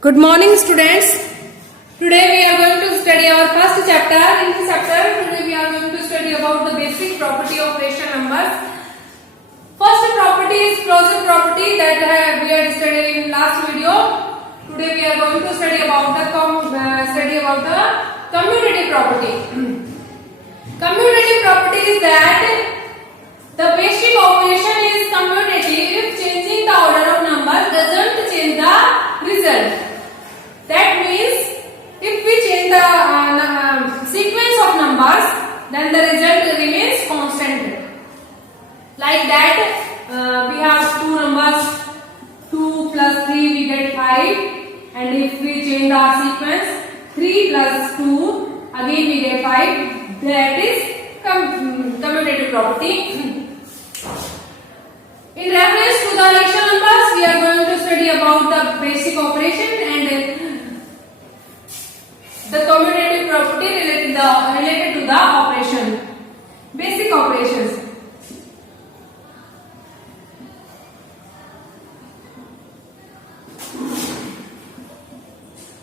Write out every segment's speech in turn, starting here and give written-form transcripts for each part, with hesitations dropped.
Good morning, students. Today we are going to study our first chapter. In this chapter, today we are going to study about the basic property of rational numbers. First property is closure property that we are studying in last video. Today we are going to study about the commutative property. Commutative property is that the basic operation is commutative if changing the order of numbers doesn't change the result. That means if we change the sequence of numbers, then the result remains constant. Like that, we have two numbers, 2 plus 3 we get 5, and if we change the sequence, 3 plus 2 again we get 5. That is commutative property. In reference to the rational numbers, we are going to study about the basic operation and the commutative property related to the operation. Basic operations.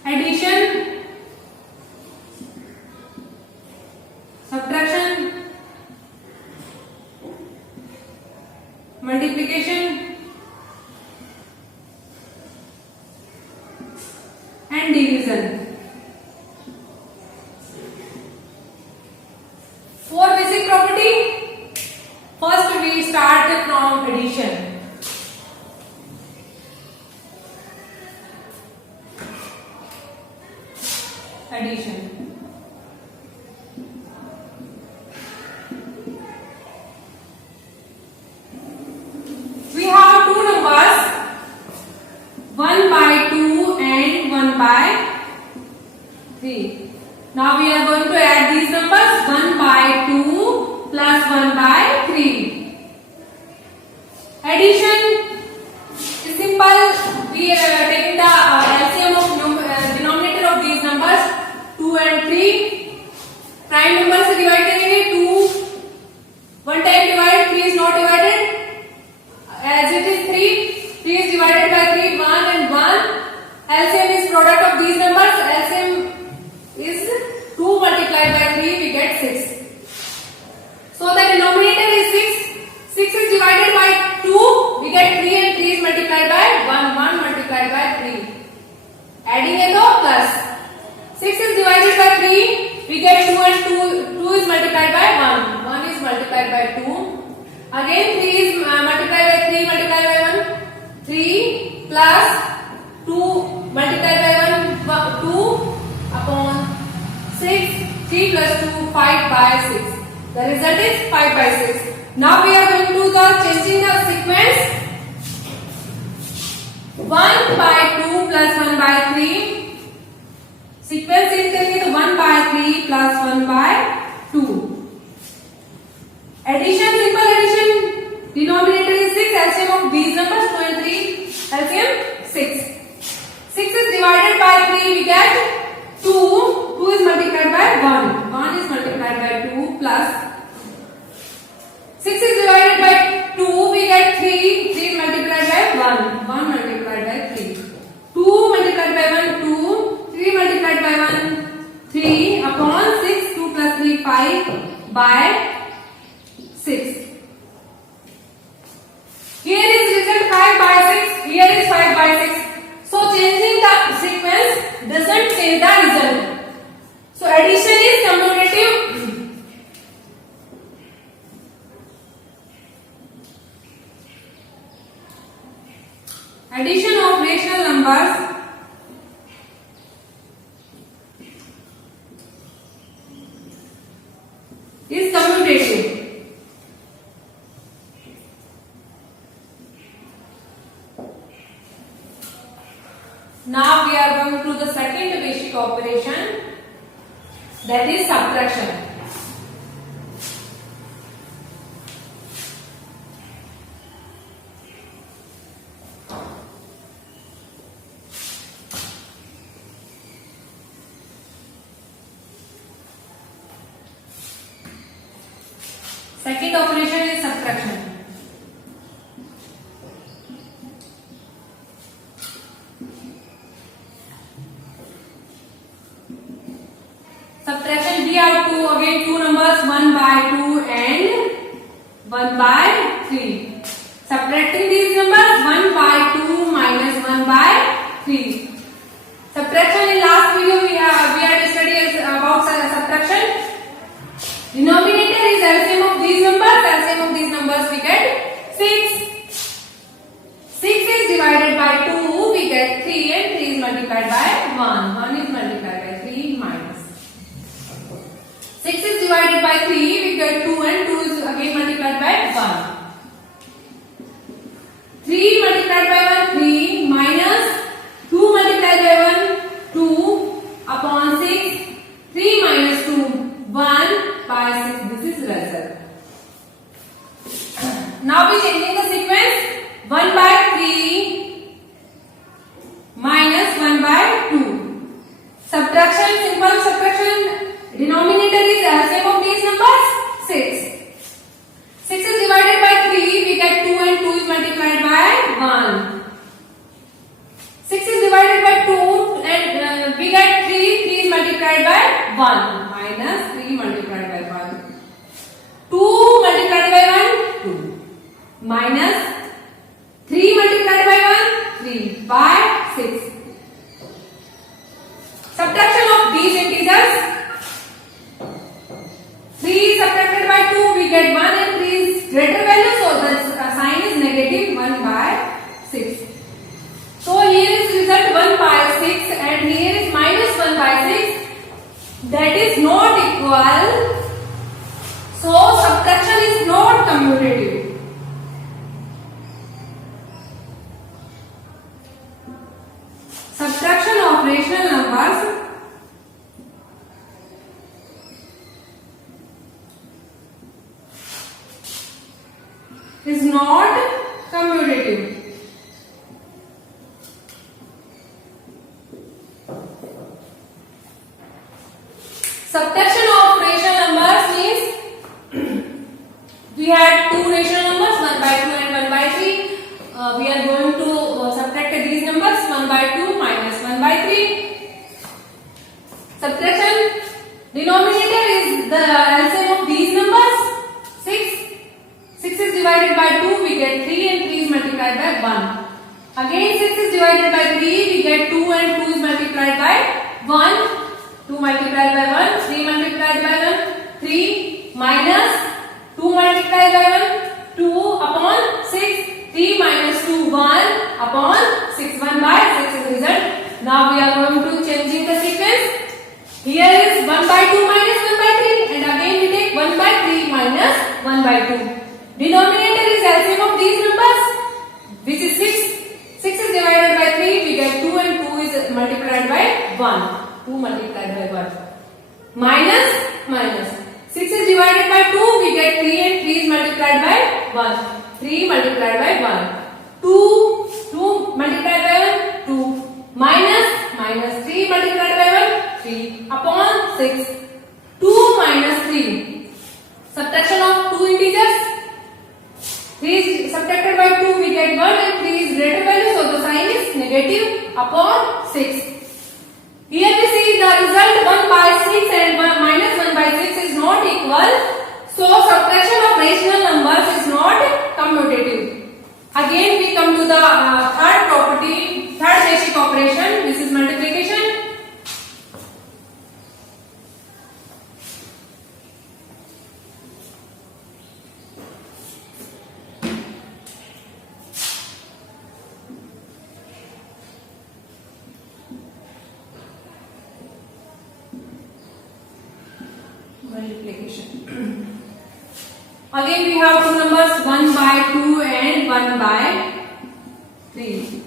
Addition, subtraction, multiplication and division. For basic property, first we start from addition. Addition. We have two numbers, 1 by 2 and 1 by 3. Now we are going to add these numbers, 1 by 2 plus 1 by 3. Addition is simple. We are taking the LCM of denominator of these numbers, 2 and 3. Prime numbers divided in 2. One time divided, 3 is not divided. As it is 3 is divided by 3, 1 and 1. LCM is product of these numbers. LCM is 2 multiplied by 3, we get 6. So the denominator is 6. 6 is divided by 2, we get 3 and 3 is multiplied by 1, 1 multiplied by 3. Adding a plus. 6 is divided by 3, we get 2 and 2 is multiplied by 1, 1 is multiplied by 2. Again 3 is multiplied by 3 multiplied by 1, 3 plus 2 multiplied by 1, 2 upon 6, 3 plus 2, 5 by 6. The result is 5 by 6. Now we are going to the changing the sequence. 1 by 2 plus 1 by 3. Sequence change करेंगे तो 1 by 3 plus 1 by 2. Addition, simple addition. Denominator is 6. LCM of these numbers 2 and 3. LCM 6. 6 is divided by 3. We get 2. 2 is multiplied by 1. 1 is multiplied by 2 plus 6 is divided by 2. We get 3. 3 is multiplied by 1. 1 multiplied by 3. 2 multiplied by 1. 2. 3 multiplied by 1. 3 upon 6. 2 plus 3 5 by 6. Here is result 5 by 6. Here is 5 by 6. So changing the sequence doesn't change the result. So addition is commutative. Addition of rational numbers is commutative. Now we are going to the second basic operation, that is subtraction. Second operation is subtraction. 1 by 3. Subtracting these numbers, 1 by 2 minus 1 by 3. Subtraction in last video we had studied about subtraction. Denominator is LCM of these numbers. LCM of these numbers we get 6. 6 is divided by 2, we get 3 and 3 is multiplied by 1. 1 is multiplied by 3 minus. 6 is divided by 3, we get 2 and 2 is again multiplied by 1. 3 multiplied by 1, 3 minus 2 multiplied by 1, 2 upon 6. 3 minus 2, 1 by 6. This is result. Now we changing the sequence. 1 by 3 minus 1 by 2. Subtraction, simple subtraction. Denominator is LCM of these numbers, 6. 6 is divided by 3, we get 2 and 2 is multiplied by 1. 6 is divided by 2 and we get 3, 3 is multiplied by 1. Minus 3 multiplied by 1. 2 multiplied by 1, 2. Minus 3 multiplied by 1, 3 by 6. Subtraction of these integers. 3 subtracted by 2, we get 1 and 3 is greater value, so the sign is negative 1 by 6. So here is result 1 by 6 and here is minus 1 by 6. That is not equal. So subtraction is not commutative. Subtraction of rational numbers is not commutative. Subtraction of rational numbers means we had two rational numbers 1 by 2 and 1 by 3. We are going to subtract these numbers 1 by 2 minus 1 by 3. Subtraction denominator is the LCM of these numbers 6. 6 is divided by 2, we get 3 and 3 is multiplied by 1. Again 6 is divided by 3, we get 2 and 2 is multiplied by 1. 2 multiplied by 1, 3 multiplied by 1, 3 minus 2 multiplied by 1, 2 upon 6. 3 minus 2, 1 upon 6. 1 by 6 is the result. Now we are going to changing the sequence. Here is 1 by 2 minus 1 by 3 and again we take 1 by 3 minus 1 by 2. Denominator is LCM of these numbers, which is 6. 6 is divided by 3, we get 2 and 2 is multiplied by 1. 2 multiplied by 1. Minus, minus. 6 is divided by 2, we get 3 and 3 is multiplied by 1. 3 multiplied by 1. 2 multiplied by 1, 2. Minus, minus 3 multiplied by 1, 3 upon 6. 2 minus 3. Subtraction of two integers. 3 is subtracted by 2, we get 1 and 3 is greater value, so the sign is negative upon 6. Here we see the result 1 by 6 and 1 minus 1 by 6 is not equal. So subtraction of rational numbers is not commutative. Again we come to the third property, third basic operation. This is multiplication. Again we have two numbers 1 by 2 and 1 by 3.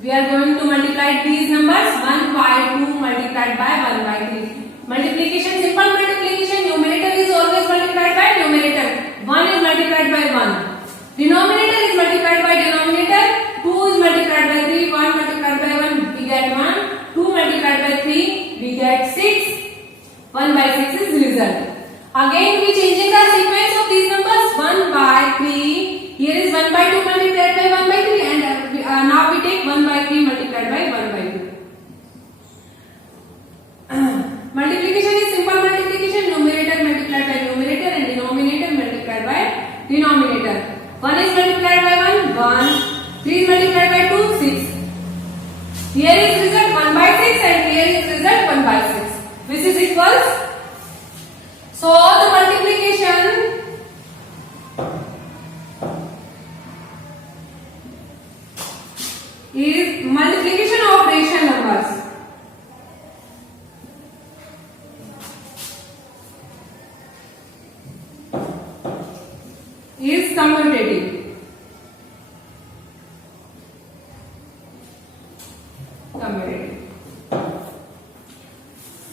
We are going to multiply these numbers 1 by 2 multiplied by 1 by 3. Multiplication, simple multiplication, numerator is always multiplied by numerator. 1 is multiplied by 1. Denominator is multiplied by denominator. 2 is multiplied by 3. 1 multiplied by 1 we get 1. 2 multiplied by 3 we get 6. 1 by 6 is result. Again we changing the sequence of these numbers 1 by 3. Here is 1 by 2 multiplied by 1 by 3 and now we take 1 by 3 multiplied by 1 by 2. Multiplication is simple multiplication. Numerator multiplied by numerator and denominator multiplied by denominator. Here is result 1 by 6 and here is result 1 by 6. Which is equals? So the multiplication is multiplication of rational numbers. Is commutative.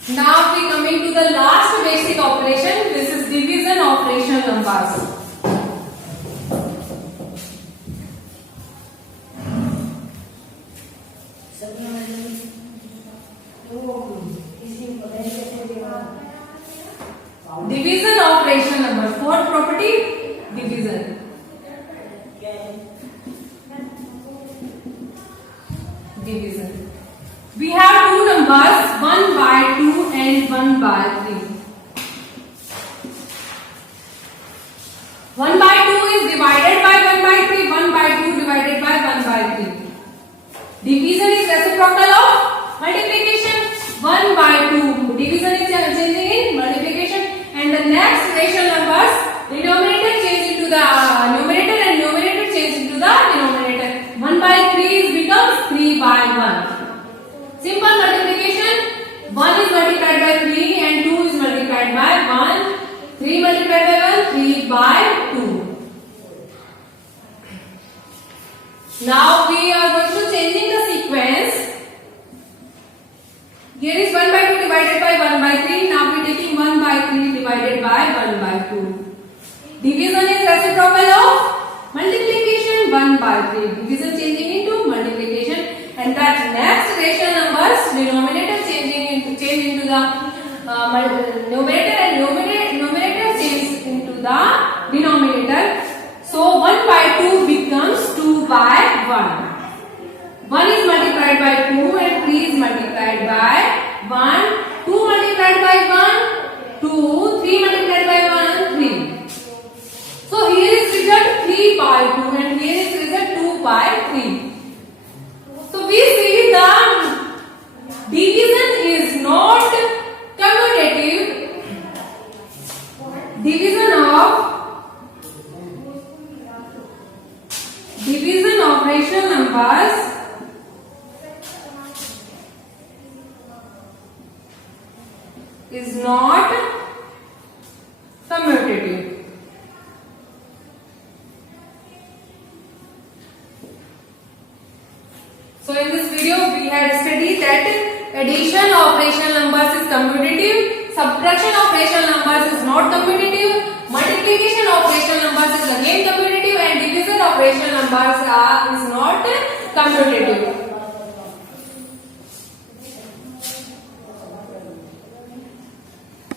Now we coming to the last basic operation. This is division of rational numbers. Division of rational numbers. Fourth property, division. Division. We have two numbers, 1 by 2 and 1 by 3. 1 by 2 is divided by 1 by 3, 1 by 2 divided by 1 by 3. Division is reciprocal of multiplication. 1 by 2. Division is changing in multiplication. And the next rational numbers, denominator change into the numerator and numerator change into the denominator. 1 by 3 becomes 3 by 1. Simple multiplication. 1 is multiplied by 3 and 2 is multiplied by 1. 3 multiplied by 1, 3 by 2. Now we are going to changing the sequence. Here is 1 by 2 divided by 1 by 3. Now we are taking 1 by 3 divided by 1 by 2. Division is reciprocal of multiplication. 1 by 3. Division changing into multiplication. And that next rational numbers, denominator change into the numerator and numerator change into the denominator. So 1 by 2 becomes 2 by 1. 1 is multiplied by 2 and 3 is multiplied by 1. 2 multiplied by 1, 2. 3 multiplied by 1, 3. So here is result 3 by 2 and here is result 2 by 3. So we see the division is not commutative. Division of rational numbers is not commutative. So in this video we had studied that addition of rational numbers is commutative, subtraction of rational numbers is not commutative, multiplication of rational numbers is again commutative, and division of rational numbers is not commutative.